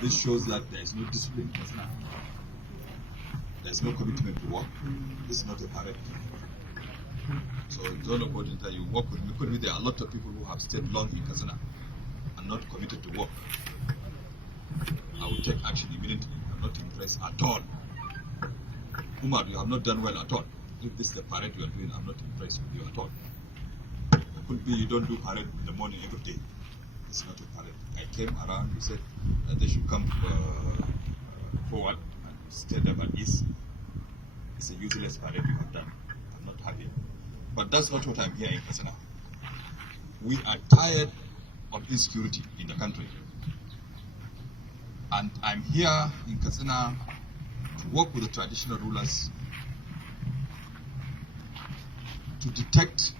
This shows that there is no discipline. There is no commitment to work. This is not a parade. So it's all about that you work with me. Could be there are a lot of people who have stayed long in Katsina and not committed to work. I will take action immediately. I'm not impressed at all. Umar, you have not done well at all. If this is the parade you are doing, I'm not impressed with you at all. It could be you don't do parade in the morning every day. It's not a parade. I came around, you said that they should come forward and stand up at ease. It's a useless parade you have done. I'm not happy. But that's not what I'm here in Katsina. We are tired of insecurity in the country. And I'm here in Katsina to work with the traditional rulers to detect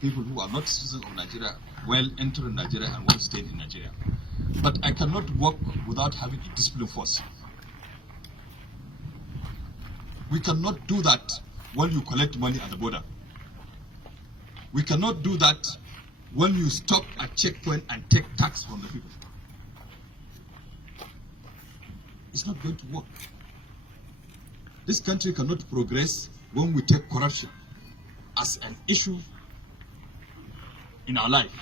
people who are not citizens of Nigeria, well entered in Nigeria and well stayed in Nigeria. But I cannot work without having a discipline force. We cannot do that when you collect money at the border. We cannot do that when you stop at checkpoint and take tax from the people. It's not going to work. This country cannot progress when we take corruption as an issue in our life.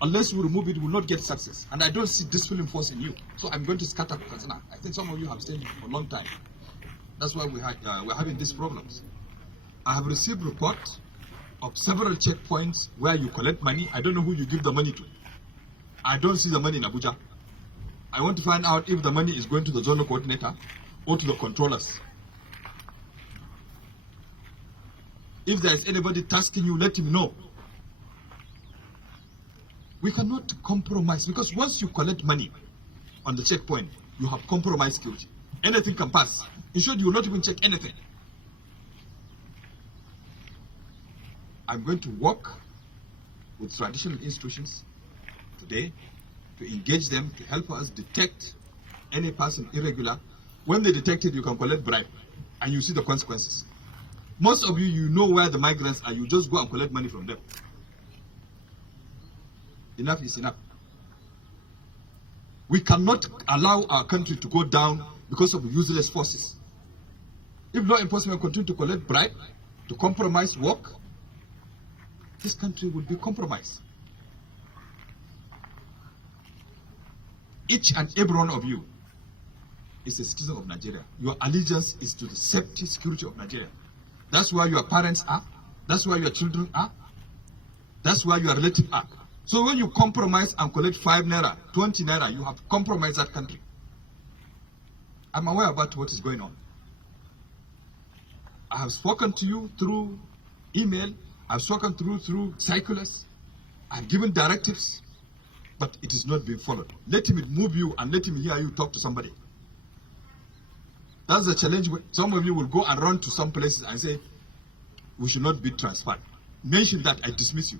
Unless we remove it, we will not get success. And I don't see discipline force in you. So I'm going to scatter Katsina. I think some of you have stayed for a long time. That's why we're having these problems. I have received reports of several checkpoints where you collect money. I don't know who you give the money to. I don't see the money in Abuja. I want to find out if the money is going to the zonal coordinator or to the controllers. If there is anybody tasking you, let him know. We cannot compromise, because once you collect money on the checkpoint, you have compromised security. Anything can pass. In short, you will not even check anything. I'm going to work with traditional institutions today to engage them, to help us detect any person irregular. When they detect it, you can collect bribe, and you see the consequences. Most of you, you know where the migrants are. You just go and collect money from them. Enough is enough. We cannot allow our country to go down because of useless forces. If law enforcement continue to collect bribe, to compromise work, this country will be compromised. Each and every one of you is a citizen of Nigeria. Your allegiance is to the safety, security of Nigeria. That's where your parents are. That's where your children are. That's where your relatives are. So when you compromise and collect 5 naira, 20 naira, you have compromised that country. I'm aware about what is going on. I have spoken to you through email. I've spoken through circulars. I've given directives, but it is not being followed. Let him move you and let him hear you talk to somebody. That's the challenge. Some of you will go and run to some places and say, we should not be transparent. Mention that, I dismiss you.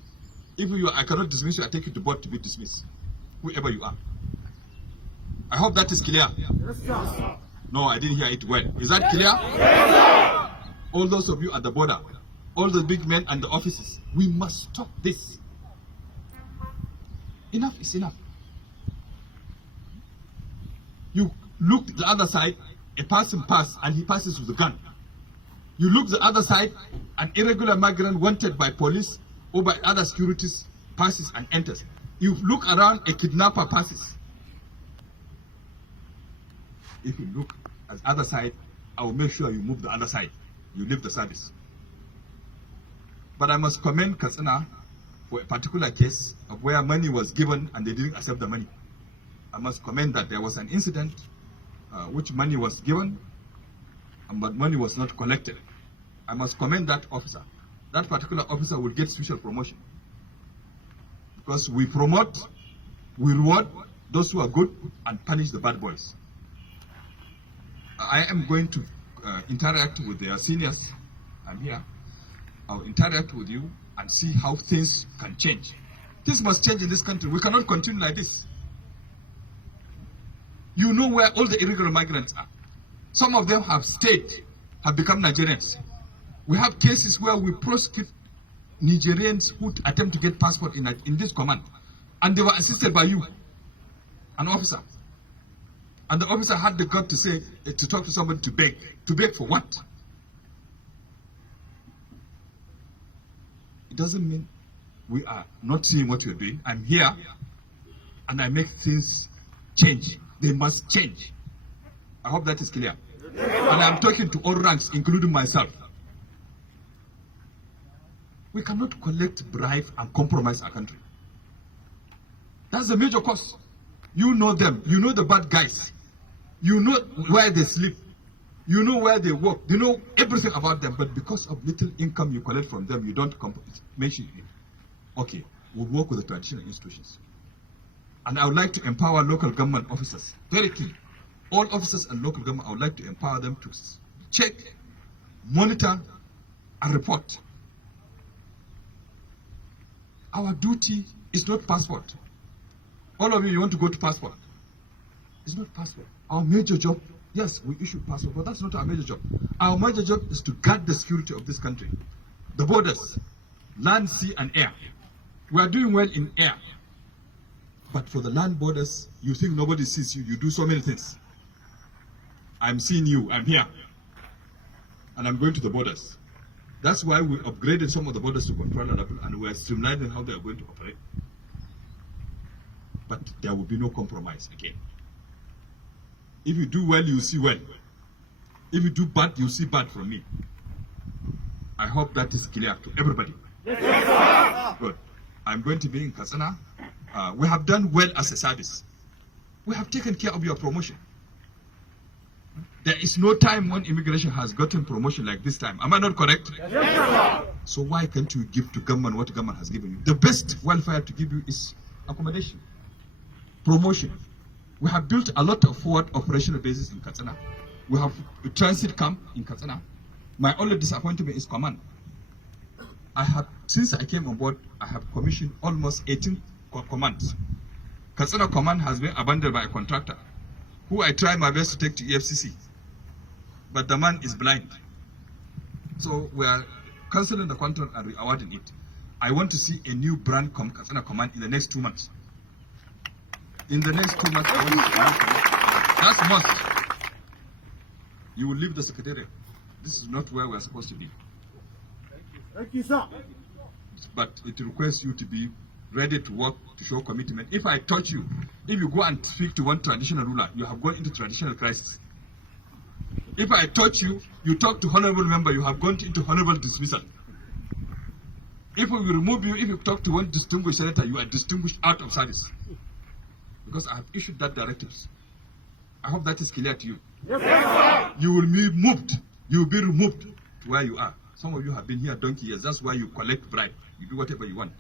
If I cannot dismiss you, I take you to board to be dismissed, whoever you are. I hope that is clear. Yes, sir. No, I didn't hear it well. Is that clear? Yes, sir. All those of you at the border, all the big men and the officers, we must stop this. Enough is enough. You look the other side, a person passes and he passes with a gun. You look the other side, an irregular migrant wanted by police or by other securities passes and enters. You look around, a kidnapper passes. If you look at the other side, I will make sure you move the other side. You leave the service. But I must commend Katsina for a particular case of where money was given and they didn't accept the money. I must commend that there was an incident which money was given, but money was not collected. I must commend that officer. That particular officer will get special promotion. Because we promote, we reward those who are good and punish the bad boys. I am going to interact with their seniors. I'm here. I'll interact with you and see how things can change. Things must change in this country. We cannot continue like this. You know where all the irregular migrants are. Some of them have stayed, have become Nigerians. We have cases where we prosecute Nigerians who attempt to get passport in this command, and they were assisted by you, an officer. And the officer had the gut to say, to talk to somebody to beg. To beg for what? It doesn't mean we are not seeing what we're doing. I'm here and I make things change. They must change. I hope that is clear. And I'm talking to all ranks, including myself. We cannot collect bribe and compromise our country. That's the major cause. You know them. You know the bad guys. You know where they sleep. You know where they work. You know everything about them. But because of little income you collect from them, you don't mention it. Okay, we'll work with the traditional institutions. And I would like to empower local government officers. Very key. All officers and local government, I would like to empower them to check, monitor, and report. Our duty is not passport. All of you want to go to passport. It's not passport. Our major job, yes, we issue passport, but that's not our major job. Our major job is to guard the security of this country. The borders, land, sea, and air. We are doing well in air. But for the land borders, you think nobody sees you. You do so many things. I'm seeing you. I'm here. And I'm going to the borders. That's why we upgraded some of the borders to controller level, and we're streamlining how they are going to operate. But there will be no compromise again. If you do well, you see well. If you do bad, you see bad from me. I hope that is clear to everybody. Yes, sir. Good. I'm going to be in Katsina. We have done well as a service. We have taken care of your promotion. There is no time when immigration has gotten promotion like this time. Am I not correct? Yes, sir. So why can't you give to government what government has given you? The best welfare to give you is accommodation, promotion. We have built a lot of forward operational bases in Katsina. We have a transit camp in Katsina. My only disappointment is command. Since I came on board, I have commissioned almost 18 commands. Katsina command has been abandoned by a contractor who I try my best to take to EFCC. But the man is blind. So we are cancelling the contract and re-awarding it. I want to see a new brand Katsina command in the next 2 months. In the next 2 months, I want to see a new command. That's must. You will leave the secretariat. This is not where we are supposed to be. Thank you, sir. But it requires you to be ready to work, to show commitment. If I touch you, if you go and speak to one traditional ruler, you have gone into traditional crisis. If I touch you, you talk to honorable member, you have gone into honorable dismissal. If we remove you, if you talk to one distinguished senator, you are distinguished out of service. Because I have issued that directives. I hope that is clear to you. Yes, sir. You will be moved. You will be removed to where you are. Some of you have been here donkey years. That's why you collect bribe. You do whatever you want.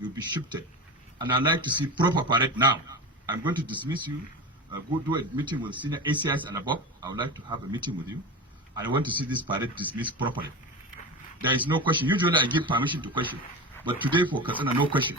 You'll be shifted. And I'd like to see proper parade now. I'm going to dismiss you. Go do a meeting with senior ACIs and above. I would like to have a meeting with you. And I want to see this parade dismissed properly. There is no question. Usually I give permission to question. But today for Katsina, no question.